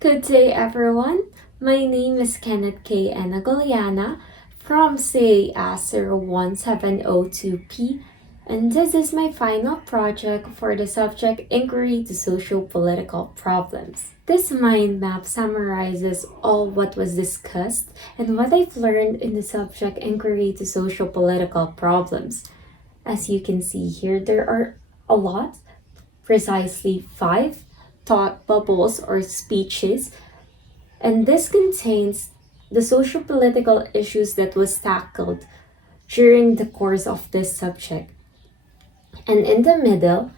Good day, everyone. My name is Kennette Kye N Agullana from CAS 01702P, and this is my final project for the subject Inquiry to Sociopolitical Problems. This mind map summarizes all what was discussed and what I've learned in the subject Inquiry to Sociopolitical Problems. As you can see here, there are a lot, precisely 5 thought bubbles or speeches, and this contains the socio-political issues that was tackled during the course of this subject. And in the middle,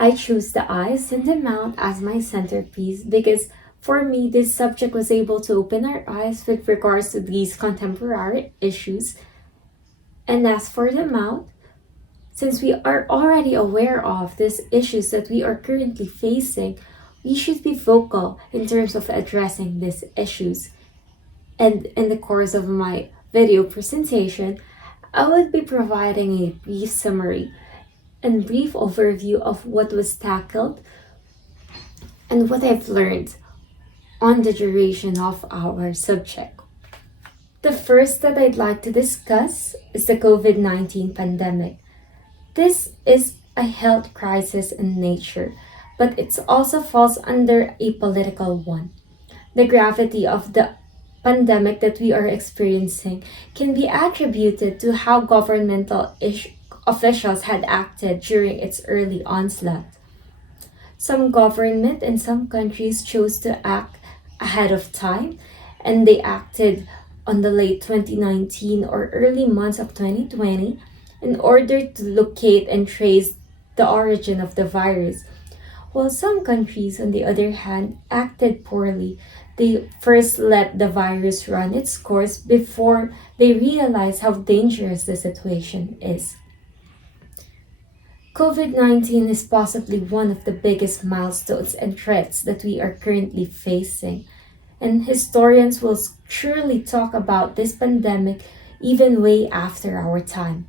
I choose the eyes and the mouth as my centerpiece because for me, this subject was able to open our eyes with regards to these contemporary issues. And as for the mouth, since we are already aware of these issues that we are currently facing, we should be vocal in terms of addressing these issues. And in the course of my video presentation, I will be providing a brief summary and brief overview of what was tackled and what I've learned on the duration of our subject. The first that I'd like to discuss is the COVID-19 pandemic. This is a health crisis in nature, but it also falls under a political one. The gravity of the pandemic that we are experiencing can be attributed to how governmental officials had acted during its early onslaught. Some government in some countries chose to act ahead of time, and they acted on the late 2019 or early months of 2020 in order to locate and trace the origin of the virus. While some countries, on the other hand, acted poorly. They first let the virus run its course before they realized how dangerous the situation is. COVID-19 is possibly one of the biggest milestones and threats that we are currently facing, and historians will surely talk about this pandemic even way after our time.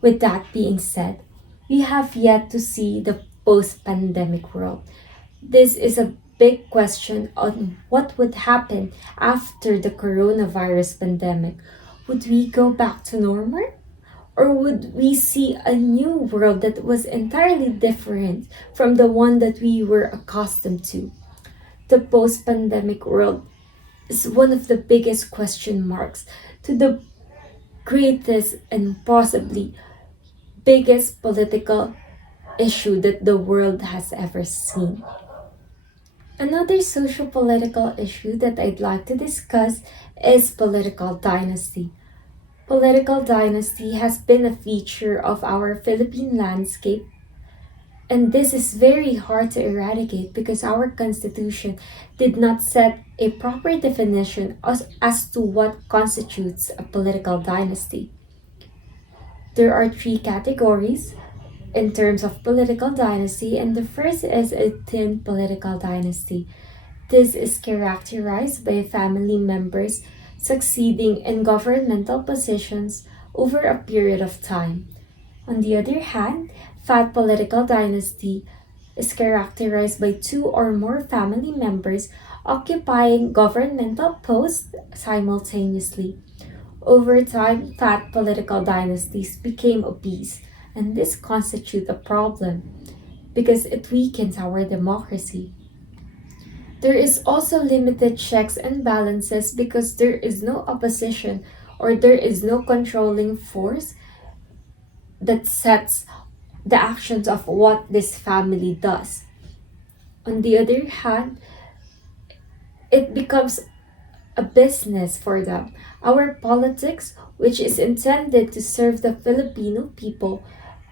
With that being said, we have yet to see the post-pandemic world. This is a big question on what would happen after the coronavirus pandemic. Would we go back to normal? Or would we see a new world that was entirely different from the one that we were accustomed to? The post-pandemic world is one of the biggest question marks to the greatest and possibly biggest political issue that the world has ever seen. Another social-political issue that I'd like to discuss is political dynasty. Political dynasty has been a feature of our Philippine landscape, and this is very hard to eradicate because our constitution did not set a proper definition as to what constitutes a political dynasty. There are 3 categories in terms of political dynasty, and the first is a thin political dynasty. This is characterized by family members succeeding in governmental positions over a period of time. On the other hand, fat political dynasty is characterized by 2 or more family members occupying governmental posts simultaneously. Over time, fat political dynasties became obese, and this constitutes a problem because it weakens our democracy. There is also limited checks and balances because there is no opposition or there is no controlling force that sets the actions of what this family does. On the other hand, it becomes a business for them. Our politics, which is intended to serve the Filipino people,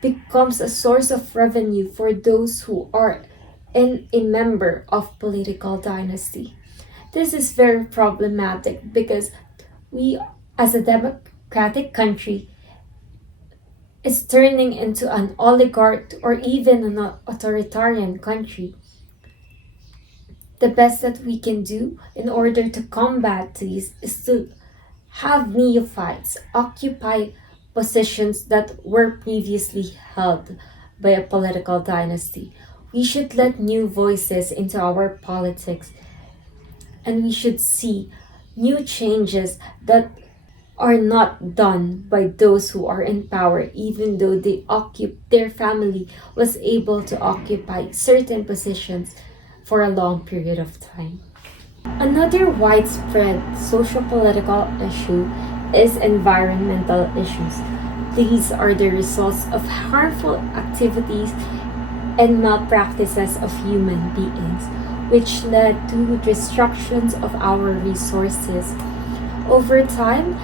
becomes a source of revenue for those who are a member of political dynasty. This is very problematic because we, as a democratic country, is turning into an oligarch or even an authoritarian country. The best that we can do in order to combat these is to have neophytes occupy positions that were previously held by a political dynasty. We should let new voices into our politics and we should see new changes that are not done by those who are in power, even though their family was able to occupy certain positions for a long period of time. Another widespread social-political issue is environmental issues. These are the results of harmful activities and malpractices of human beings, which led to destructions of our resources. Over time,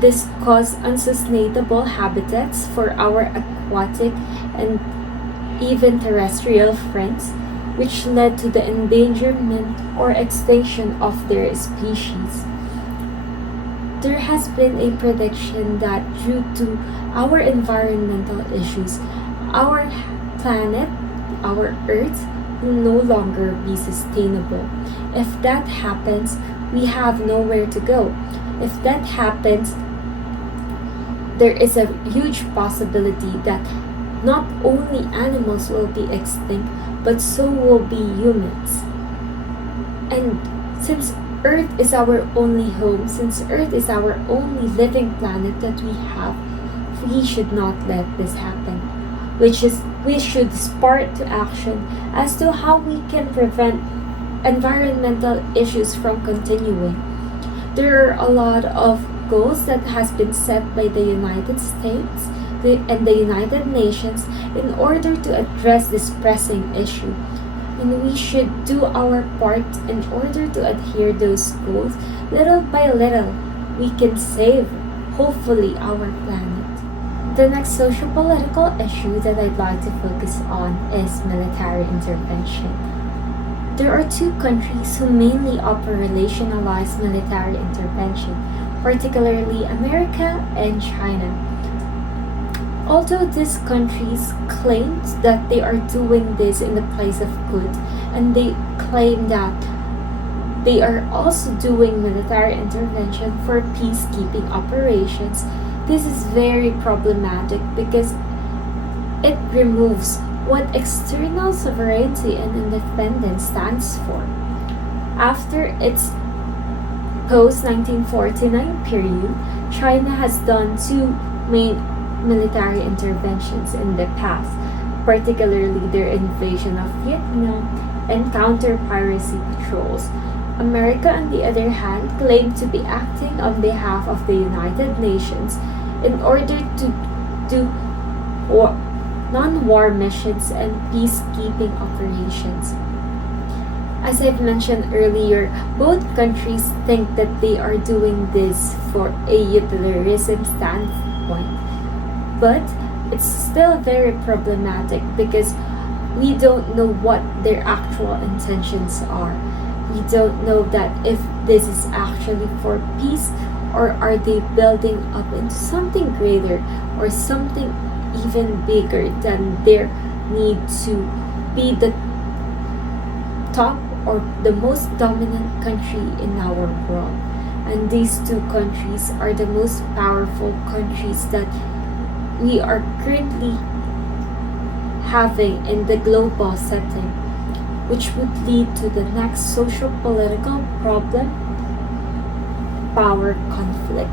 this caused unsustainable habitats for our aquatic and even terrestrial friends, which led to the endangerment or extinction of their species. There has been a prediction that due to our environmental issues, our planet, our Earth, will no longer be sustainable. If that happens, we have nowhere to go. If that happens, there is a huge possibility that not only animals will be extinct, but so will be humans. And since Earth is our only home, since Earth is our only living planet that we have, we should not let this happen. We should spark to action as to how we can prevent environmental issues from continuing. There are a lot of goals that has been set by the United States and the United Nations in order to address this pressing issue. And we should do our part in order to adhere those goals. Little by little, we can save, hopefully, our planet. The next socio-political issue that I'd like to focus on is military intervention. There are two countries who mainly operationalize military intervention, particularly America and China. Although these countries claim that they are doing this in the place of good, and they claim that they are also doing military intervention for peacekeeping operations, this is very problematic because it removes what external sovereignty and independence stands for. After its post-1949 period, China has done two main military interventions in the past, particularly their invasion of Vietnam and counter-piracy patrols. America, on the other hand, claimed to be acting on behalf of the United Nations in order to do non-war missions and peacekeeping operations. As I've mentioned earlier, both countries think that they are doing this for a utilitarian standpoint. But it's still very problematic because we don't know what their actual intentions are. We don't know that if this is actually for peace, or are they building up into something greater or something even bigger than their need to be the top or the most dominant country in our world. And these two countries are the most powerful countries that we are currently having in the global setting, which would lead to the next social-political problem, power conflict.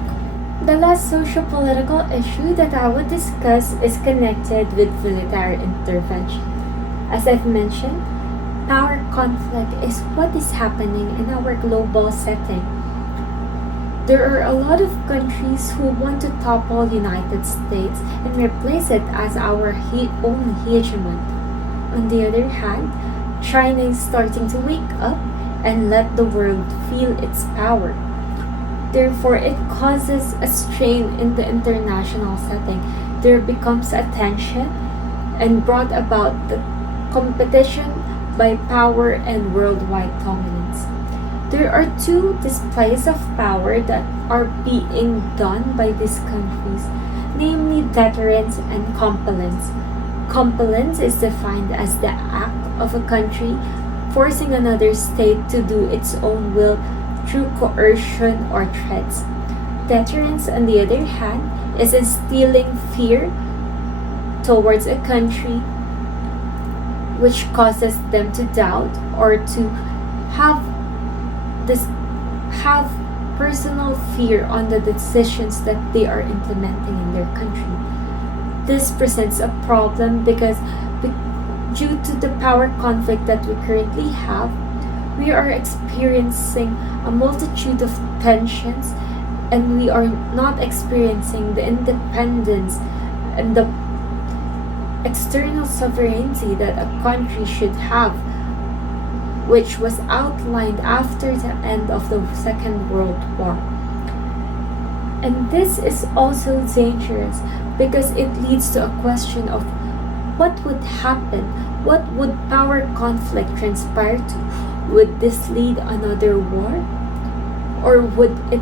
The last social-political issue that I would discuss is connected with military intervention. As I've mentioned, power conflict is what is happening in our global setting. There are a lot of countries who want to topple the United States and replace it as our own hegemon. On the other hand, China is starting to wake up and let the world feel its power. Therefore, it causes a strain in the international setting. There becomes a tension and brought about the competition by power and worldwide dominance. There are two displays of power that are being done by these countries, namely deterrence and compellence. Compellence is defined as the act of a country forcing another state to do its own will through coercion or threats. Deterrence, on the other hand, is instilling fear towards a country which causes them to doubt or to have this have personal fear on the decisions that they are implementing in their country. This presents a problem because due to the power conflict that we currently have, we are experiencing a multitude of tensions, and we are not experiencing the independence and the external sovereignty that a country should have, which was outlined after the end of the Second World War. And this is also dangerous because it leads to a question of what would happen, what would power conflict transpire to? Would this lead another war? Or would it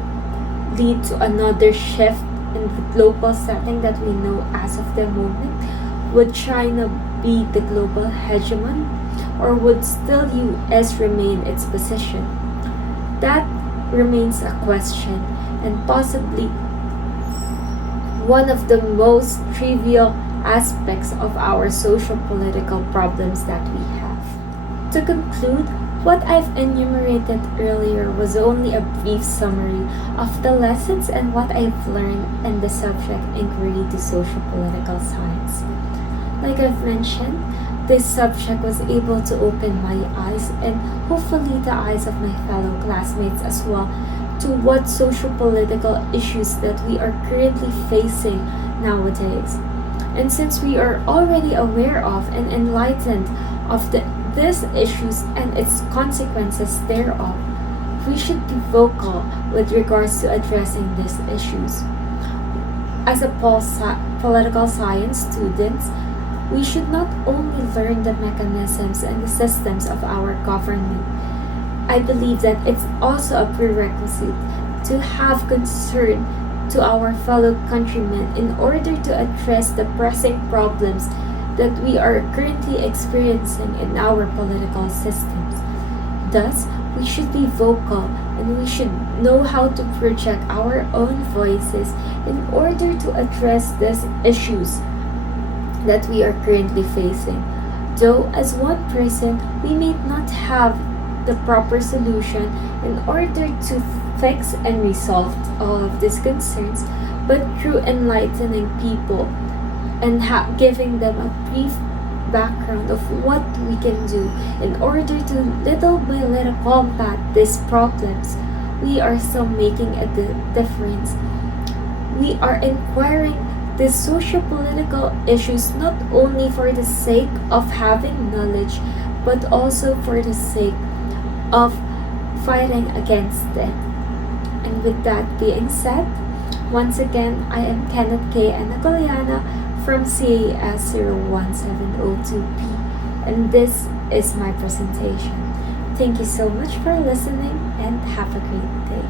lead to another shift in the global setting that we know as of the moment? Would China be the global hegemon? Or would still US remain its position? That remains a question, and possibly one of the most trivial aspects of our social-political problems that we have. To conclude, what I've enumerated earlier was only a brief summary of the lessons and what I've learned in the subject inquiry to social-political science. Like I've mentioned, this subject was able to open my eyes and hopefully the eyes of my fellow classmates as well to what social-political issues that we are currently facing nowadays. And since we are already aware of and enlightened of these issues and its consequences thereof, we should be vocal with regards to addressing these issues. As a political science students, we should not only learn the mechanisms and the systems of our government. I believe that it's also a prerequisite to have concern to our fellow countrymen in order to address the pressing problems that we are currently experiencing in our political systems. Thus, we should be vocal and we should know how to project our own voices in order to address these issues that we are currently facing. Though as one person, we may not have the proper solution in order to fix and resolve all of these concerns, but through enlightening people and giving them a brief background of what we can do in order to little by little combat these problems, we are still making a difference. We are inquiring the socio-political issues not only for the sake of having knowledge, but also for the sake of fighting against it. And with that being said, once again, I am Kennette Kye N Agullana from CAS 01702P, and this is my presentation. Thank you so much for listening and have a great day.